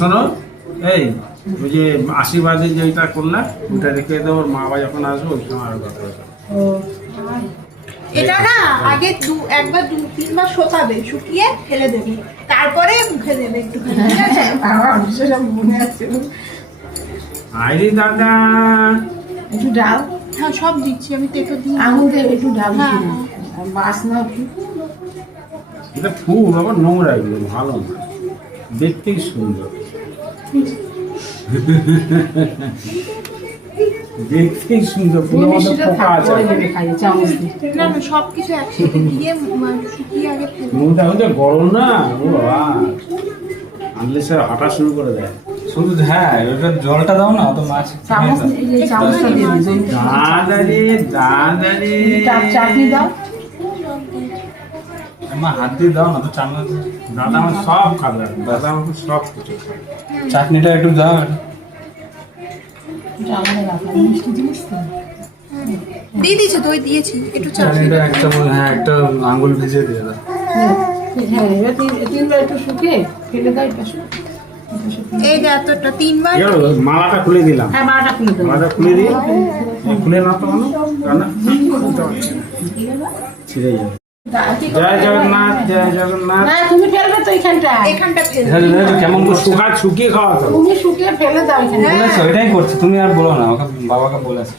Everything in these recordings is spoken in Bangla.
শোনো, এই ওই যে আশীর্বাদে যেটা করলাম ওটা রেখে দেবো, মা বাবা যখন আসবে ওই সময় আরো এটা না আগে একবার 2-3 বার শোকাবে, শুকিয়ে ফেলে দেবে, তারপরে মুখে দেবে একটু। আইরে দাদা একটু ডাল, হ্যাঁ সব দিচ্ছি আমি, তো একটু দিই আঙুল দিয়ে একটু ডাল, হ্যাঁ। বাসনা এটা ফুল আবার নোংরা, এগুলো ভালো না, দেখতেই সুন্দর, দেখতেই সুন্দর, ফুলের মধ্যে পোকা আছে। না না সবকিছু একসাথে দিয়ে শুকিয়ে আগে ফেলে। নুনটা হচ্ছে গরম না, ও বাবা আনলে স্যার হাঁটা শুরু করে দেয়। শুধু হ্যাঁ ওটা জলটা দাও না, অত মাছ দাদারে দাদারে চাটনি দাও, আমার হাত দিয়ে দাও না তো চামচ। দাদা আমার সব খাবে, দাদা আমাকে সব কিছু খাবে। চাটনিটা একটু দাও। মিষ্টি জিনিস তো দিয়ে দিয়েছি, দই দিয়েছি, একটু চাটনিটা একটা হ্যাঁ একটা আঙ্গুল ভিজিয়ে দিয়ে দাও। হ্যাঁ, এবার 3বার একটু শুকিয়ে ফেলে দাও পাশে। এই যে এতটা 3বার। মালাটা খুলে দিলাম, হ্যাঁ, মালাটা খুলে দাও, মালাটা খুলে দিয়ে খুলে না তো না ছিঁড়ে যাবে। জয় জগন্নাথ, জয় জগন্নাথ। না তুমি ফেলবে তো এখানটা ফেলে কেমন শুকিয়ে খাওয়া তো, তুমি শুকিয়ে ফেলে দাও এখানে। বলেছো এটাই করছি, তুমি আর বলো না, ওকে বাবাকে বলেছে।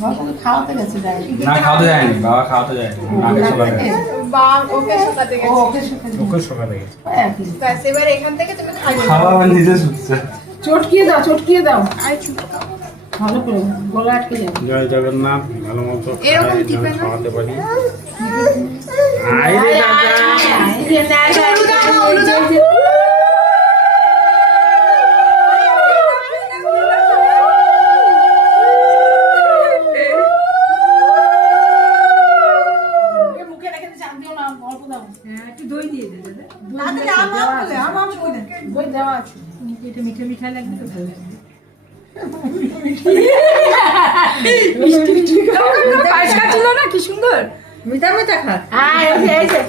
বাবাকে খাওয়াতে গেছে ডাইরেক্ট। না খাওয়াতে যায়নি, বাবা খাওয়াতে যায়নি, আগে চলে গেছে। বা ওকে শোকাতে ও গেছে। ওকে শুকাতে ওকে সকালে গেছে। ব্যাস এবার এখান থেকে তুমি খাবে। খাওয়া নিজে শুচ্ছে। চটকিয়ে দাও, চটকিয়ে দাও, আর চুপ দাও। ভালো করে গলা আটকে যাবে। জয় জগন্নাথ, ভালো মতো এরকম টিপে না? খাওয়াতে পারি। আইরে দাদা মুখে রেখে চাপ দিও না, অল্প দাও। হ্যাঁ, একটু দই দিয়ে দে দাদা। তাতে আমার বলে। দই দেওয়া আছে। এটা মিঠা মিঠা লাগবে তো ভালো লাগবে। পায়েস খাচ্ছিল না, কি সুন্দর মিঠা মিঠা খা। হ্যাঁ, এই যে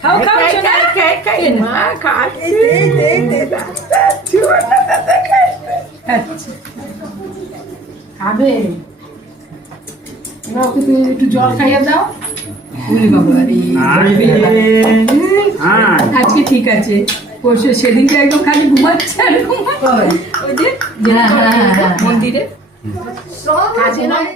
খাও খাও মা খাচ্ছে। খাবে এবার ওকে তুমি একটু জল খাইয়ে দাও। বলি বাবা আইরে হ্যাঁ আজকে ঠিক আছে, পরশু সেদিনটা একদম খালি ঘুমাচ্ছে আর ঘুমাচ্ছে। ওই যে মন্দিরে কাজে নয়।